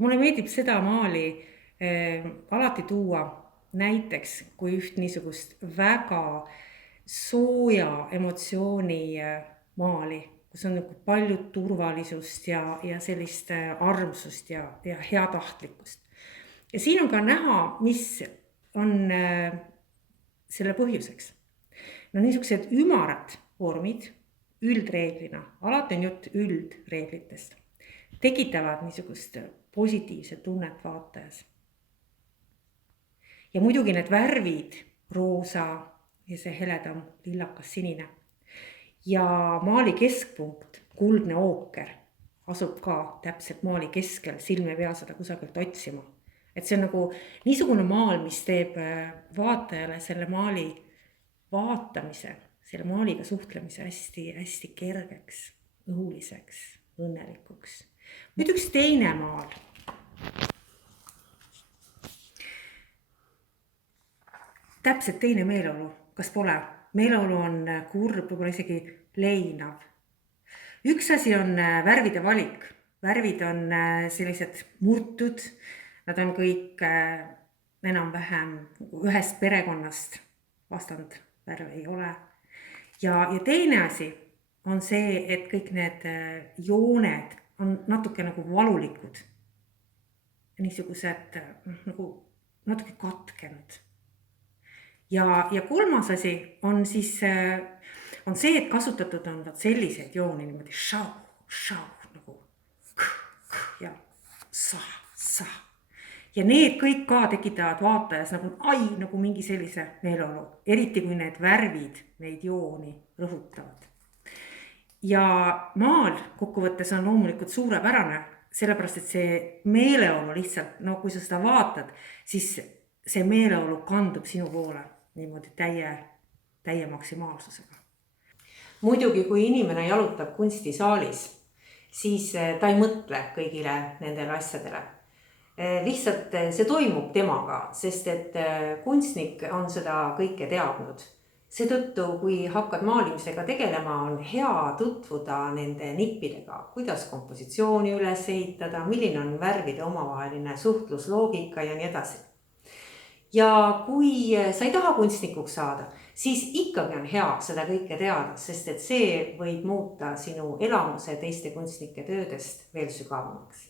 Mulle meeldib seda maali alati tuua näiteks kui üht niisugust väga sooja emotsiooni maali, kus on nagu palju turvalisust ja sellist armsust ja heatahtlikkust. Ja siin on ka näha, mis on selle põhjuseks. No niisugused ümarad vormid üldreeglina, alati on jutt üldreeglitest, tekitavad niisugust positiivset tunnet vaatajas. Ja muidugi need värvid, roosa ja see heledam lillakas sinine. Ja maali keskpunkt, kuldne ooker, asub ka täpselt maali keskel, silm ei pea seda kusagilt otsima. Et see on nagu niisugune maal, mis teeb vaatajale selle maali vaatamise, selle maaliga suhtlemise hästi kergeks, õhuliseks, õnnelikuks. Nüüd üks teine maal. Täpselt teine meeleolu, kas pole? Meeleolu on kurb, võib-olla isegi leinav. Üks asi on värvide valik. Värvid on sellised murtud, nad on kõik enam-vähem ühest perekonnast, vastand värve ei ole. Ja teine asi on see, et kõik need jooned on natuke nagu valulikud. Niisugused nagu natuke katkenud. Ja kolmas asi on siis on see, et kasutatud on selliseid jooni niimoodi šau, nagu ja sa. Ja need kõik ka tekitavad vaatajas nagu mingi sellise meeleolu, eriti kui need värvid neid jooni rõhutavad. Ja maal kokkuvõttes on loomulikult suurepärane, sellepärast et see meeleolu lihtsalt, no kui sa seda vaatad, siis see meeleolu kandub sinu poole niimoodi täie maksimaalsusega. Muidugi, kui inimene jalutab kunstisaalis, siis ta ei mõtle kõigile nendele asjadele. Lihtsalt see toimub temaga, sest et kunstnik on seda kõike teadnud. Seetõttu, kui hakkad maalimisega tegelema, on hea tutvuda nende nippidega, kuidas kompositsiooni üles ehitada, milline on värvide omavaheline suhtlusloogika ja nii edasi. Ja kui sa ei taha kunstnikuks saada, siis ikkagi on hea seda kõike teada, sest et see võib muuta sinu elamuse teiste kunstnike töödest veel sügavamaks.